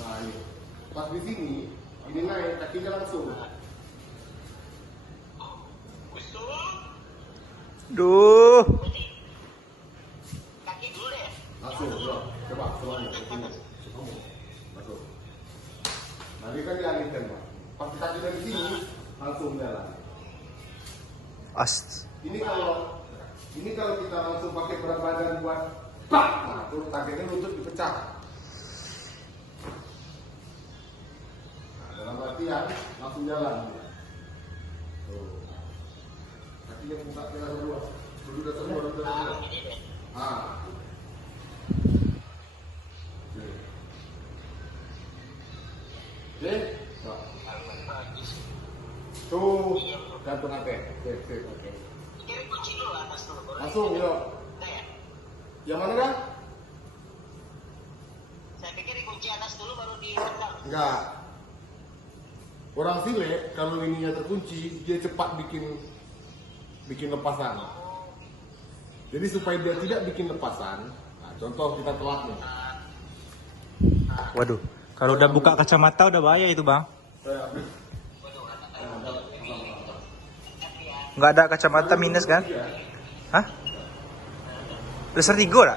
Nah ini, pas di sini, ini naik kakinya langsung. Duh. Kaki dulu deh. Langsung, ya. Coba semuanya, kakinya. Masuk. Nanti kan dialihkan, Pak. Pas kaki dari sini, langsung jalan. Ini kalau kita langsung pakai berat badan buat pak, nah tuh targetnya lutut dipecah. Nah, dalam artian langsung jalan. Tuh. Kakinya buka ke dalam dua. Dulu datang dua, dulu datang dua. Ah. Oke. Tuh, gantung apa? Oke. Kiri kunci dulu atas dulu. Langsung, yuk. Yang mana dah? Saya pikir dikunci atas dulu baru ditendang. Enggak. Orang file kalau ininya terkunci, dia cepat bikin lepasan. Jadi supaya dia tidak bikin lepasan, nah, contoh kita telat nih. Waduh, kalau udah buka kacamata udah bahaya itu, Bang. Nggak ada kacamata minus kan? Hah? Udah Sertigo lah?